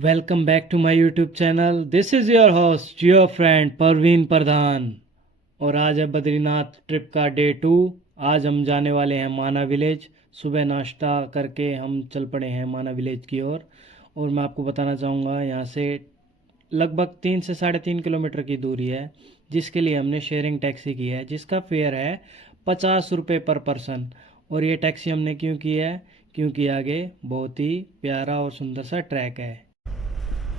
Welcome back to my YouTube channel. This is your host your friend Parveen Pradhan. और आज है Badrinath trip का day 2। आज हम जाने वाले हैं माना विलेज। सुबह नाश्ता करके हम चल पड़े हैं माना विलेज की ओर। और मैं आपको बताना चाहूँगा यहाँ से लगभग 3 से 3.5 किलोमीटर की दूरी है, जिसके लिए हमने शेयरिंग टैक्सी की है, जिसका फेयर है 50 रुपये पर पर्सन। और ये टैक्सी हमने क्यों की है, क्योंकि आगे बहुत ही प्यारा और सुंदर सा ट्रैक है।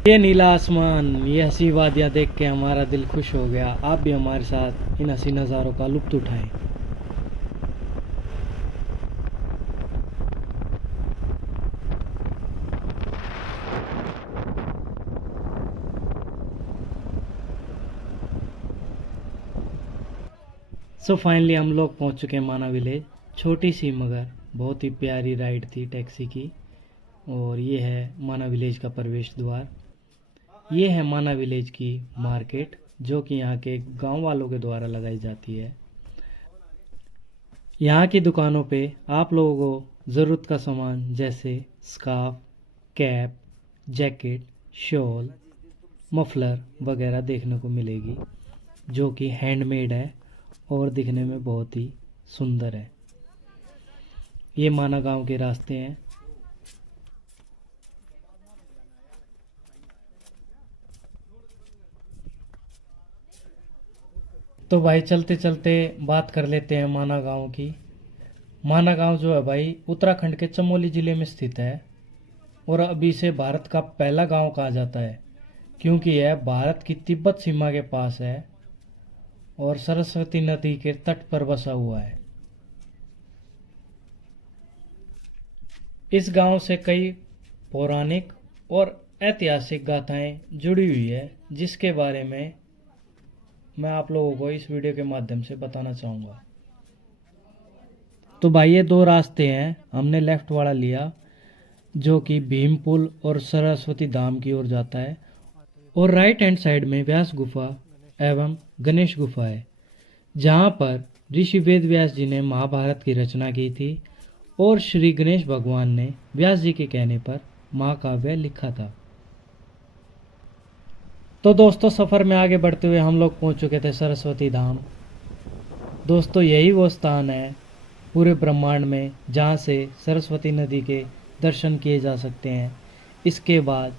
ये नीला आसमान, ये हंसी वादियाँ देख के हमारा दिल खुश हो गया। आप भी हमारे साथ इन हंसी नज़ारों का लुत्फ़ उठाएं। सो फाइनली हम लोग पहुंच चुके हैं माना विलेज। छोटी सी मगर बहुत ही प्यारी राइड थी टैक्सी की। और ये है माना विलेज का प्रवेश द्वार। ये है माना विलेज की मार्केट, जो कि यहाँ के गांव वालों के द्वारा लगाई जाती है। यहाँ की दुकानों पे आप लोगों को ज़रूरत का सामान जैसे scarf, cap, jacket, shawl, muffler वगैरह देखने को मिलेगी, जो कि हैंडमेड है और दिखने में बहुत ही सुंदर है। ये माना गांव के रास्ते हैं। तो भाई चलते चलते बात कर लेते हैं माना गांव की। माना गांव जो है भाई, उत्तराखंड के चमोली ज़िले में स्थित है। और अभी इसे भारत का पहला गांव कहा जाता है, क्योंकि यह भारत की तिब्बत सीमा के पास है और सरस्वती नदी के तट पर बसा हुआ है। इस गांव से कई पौराणिक और ऐतिहासिक गाथाएं जुड़ी हुई है, जिसके बारे में मैं आप लोगों को इस वीडियो के माध्यम से बताना चाहूँगा। तो भाई ये दो रास्ते हैं, हमने लेफ़्ट वाला लिया जो कि भीम पुल और सरस्वती धाम की ओर जाता है। और राइट हैंड साइड में व्यास गुफा एवं गणेश गुफा है, जहाँ पर ऋषि वेद व्यास जी ने महाभारत की रचना की थी और श्री गणेश भगवान ने व्यास जी के कहने पर महाकाव्य लिखा था। तो दोस्तों सफ़र में आगे बढ़ते हुए हम लोग पहुँच चुके थे सरस्वती धाम। दोस्तों यही वो स्थान है पूरे ब्रह्मांड में जहाँ से सरस्वती नदी के दर्शन किए जा सकते हैं। इसके बाद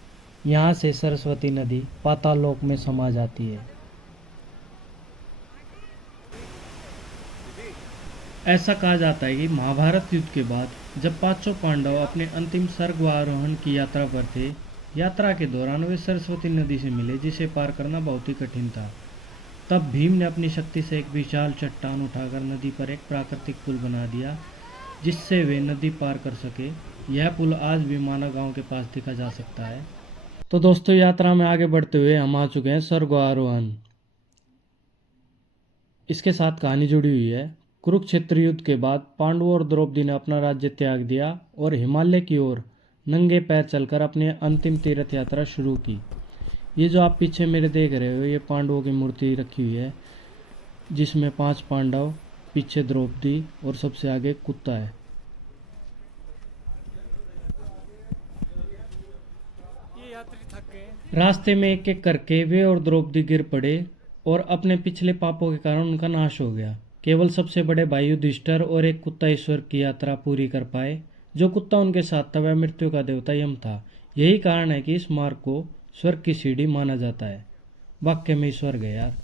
यहाँ से सरस्वती नदी पाताल लोक में समा जाती है। ऐसा कहा जाता है कि महाभारत युद्ध के बाद जब पांचों पांडव अपने अंतिम स्वर्गारोहण की यात्रा पर थे, यात्रा के दौरान वे सरस्वती नदी से मिले, जिसे पार करना बहुत ही कठिन था। तब भीम ने अपनी शक्ति से एक विशाल चट्टान उठाकर नदी पर एक प्राकृतिक पुल बना दिया, जिससे वे नदी पार कर सके। यह पुल आज भी माना गांव के पास देखा जा सकता है। तो दोस्तों यात्रा में आगे बढ़ते हुए हम आ चुके हैं स्वर्गारोहण। इसके साथ कहानी जुड़ी हुई है। कुरुक्षेत्र युद्ध के बाद पांडवों और द्रौपदी ने अपना राज्य त्याग दिया और हिमालय की ओर नंगे पैर चलकर अपनी अंतिम तीर्थ यात्रा शुरू की। ये जो आप पीछे मेरे देख रहे हो, ये पांडवों की मूर्ति रखी हुई है, जिसमें 5 पांडव, पीछे द्रौपदी और सबसे आगे कुत्ता है। रास्ते में एक एक करके वे और द्रौपदी गिर पड़े और अपने पिछले पापों के कारण उनका नाश हो गया। केवल सबसे बड़े भाई युधिष्ठिर और एक कुत्ता ईश्वर की यात्रा पूरी कर पाए। जो कुत्ता उनके साथ था वह मृत्यु का देवता यम था। यही कारण है कि इस मार्ग को स्वर्ग की सीढ़ी माना जाता है। वाक्य में स्वर्ग है यार।